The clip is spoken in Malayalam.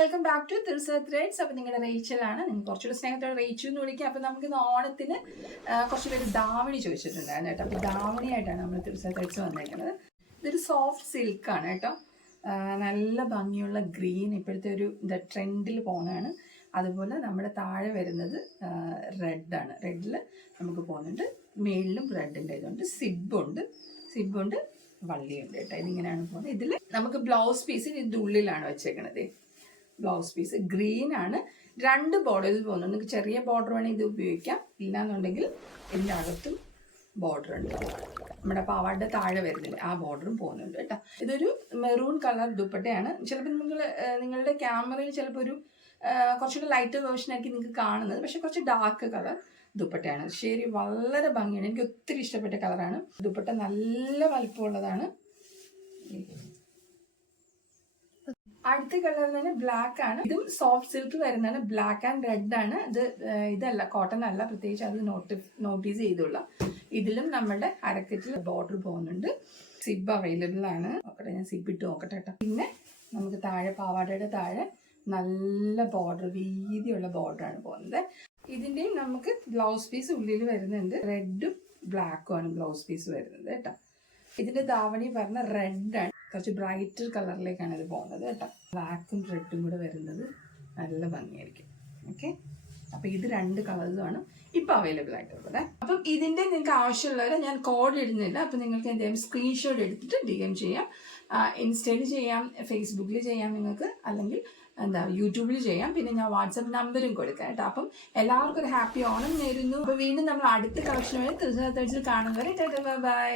Welcome back to Thirsa Threads. അപ്പോൾ നിങ്ങളുടെ റേച്ചലാണ്. നിങ്ങൾ കുറച്ചുകൂടി സ്നേഹത്തോടെ റേച്ചു എന്ന് വിളിക്കുക. അപ്പോൾ നമുക്ക് ഇന്ന് ഓണത്തിന് കുറച്ച് പേര് ധാവണി ചോദിച്ചിട്ടുണ്ടായിരുന്നു കേട്ടോ. അപ്പോൾ ധാവണിയായിട്ടാണ് നമ്മൾ തിർസ ത്രെഡ്സ് വന്നേക്കുന്നത്. ഇതൊരു സോഫ്റ്റ് സിൽക്കാണ് കേട്ടോ. നല്ല ഭംഗിയുള്ള ഗ്രീൻ, ഇപ്പോഴത്തെ ഒരു ട്രെൻഡിൽ പോകുന്നതാണ്. അതുപോലെ നമ്മുടെ താഴെ വരുന്നത് റെഡാണ്. റെഡിൽ നമുക്ക് പോകുന്നുണ്ട്. മേളിലും റെഡിൻ്റെ ഇതുണ്ട്. സിബുണ്ട്, വള്ളിയുണ്ട് കേട്ടോ. ഇതിങ്ങനെയാണ് പോകുന്നത്. ഇതിൽ നമുക്ക് ബ്ലൗസ് പീസ് ഇതിൻ്റെ ഉള്ളിലാണ് വെച്ചേക്കണത്. ബ്ലൗസ് പീസ് ഗ്രീൻ ആണ്. 2 ബോർഡറിൽ പോകുന്നുണ്ട്. നിങ്ങൾക്ക് ചെറിയ ബോർഡർ വേണമെങ്കിൽ ഇത് ഉപയോഗിക്കാം. ഇല്ലാന്നുണ്ടെങ്കിൽ ഇതിൻ്റെ അകത്തും ബോർഡർ ഉണ്ട്. നമ്മുടെ പാവാട താഴെ വരുന്നില്ല, ആ ബോർഡറും പോകുന്നുണ്ട് കേട്ടോ. ഇതൊരു മെറൂൺ കളർ ദുപ്പട്ടയാണ്. ചിലപ്പോൾ നിങ്ങളുടെ ക്യാമറയിൽ ചിലപ്പോൾ ഒരു കുറച്ചുകൂടി ലൈറ്റ് വേർഷനായിരിക്കും നിങ്ങൾക്ക് കാണുന്നത്. പക്ഷെ കുറച്ച് ഡാർക്ക് കളർ ദുപ്പട്ടയാണ്. ശരി, വളരെ ഭംഗിയാണ്. എനിക്ക് ഒത്തിരി ഇഷ്ടപ്പെട്ട കളറാണ്. ദുപ്പട്ട നല്ല വലിപ്പമുള്ളതാണ്. അടുത്ത കളർ തന്നെ ബ്ലാക്ക് ആണ്. ഇതും സോഫ്റ്റ് സിൽക്ക് വരുന്നതാണ്. ബ്ലാക്ക് ആൻഡ് റെഡ് ആണ്. ഇതല്ല, കോട്ടൺ അല്ല. പ്രത്യേകിച്ച് അത് നോട്ടീസ് ചെയ്തുള്ള. ഇതിലും നമ്മുടെ അരക്കെറ്റിൽ ബോർഡർ പോകുന്നുണ്ട്. സിബ് അവൈലബിൾ ആണ്. നോക്കട്ടെ, ഞാൻ സിബ് ഇട്ട് നോക്കട്ടെ കേട്ടോ. പിന്നെ നമുക്ക് താഴെ പാവാടയുടെ താഴെ നല്ല ബോർഡർ, വീതിയുള്ള ബോർഡറാണ് പോകുന്നത്. ഇതിൻ്റെയും നമുക്ക് ബ്ലൗസ് പീസ് ഉള്ളിൽ വരുന്നുണ്ട്. റെഡും ബ്ലാക്കും ആണ് ബ്ലൗസ് പീസ് വരുന്നത് കേട്ടോ. ഇതിൻ്റെ ധാവണി പറഞ്ഞ റെഡാണ്. കുറച്ച് ബ്രൈറ്റർ കളറിലേക്കാണ് ഇത് പോകുന്നത് കേട്ടോ. ബ്ലാക്കും റെഡും കൂടെ വരുന്നത് നല്ല ഭംഗിയായിരിക്കും. ഓക്കെ, അപ്പോൾ ഇത് 2 കളേഴ്സുമാണ് ഇപ്പോൾ അവൈലബിൾ ആയിട്ടുള്ളത്. അപ്പം ഇതിൻ്റെ നിങ്ങൾക്ക് ആവശ്യമുള്ളവരെ ഞാൻ കോഡ് ഇടുന്നില്ല. അപ്പം നിങ്ങൾക്ക് എന്തെങ്കിലും സ്ക്രീൻഷോട്ട് എടുത്തിട്ട് DM ചെയ്യാം. ഇൻസ്റ്റയിൽ ചെയ്യാം, ഫേസ്ബുക്കിൽ ചെയ്യാം നിങ്ങൾക്ക്, അല്ലെങ്കിൽ യൂട്യൂബിൽ ചെയ്യാം. പിന്നെ ഞാൻ വാട്സപ്പ് നമ്പറും കൊടുക്കാം കേട്ടോ. അപ്പം എല്ലാവർക്കും ഒരു ഹാപ്പി ഓണം നേരുന്നു. അപ്പോൾ വീണ്ടും നമ്മൾ അടുത്ത കളക്ഷൻ വരെ തീർച്ചയായിട്ടും കാണുന്നവരെ ബൈ.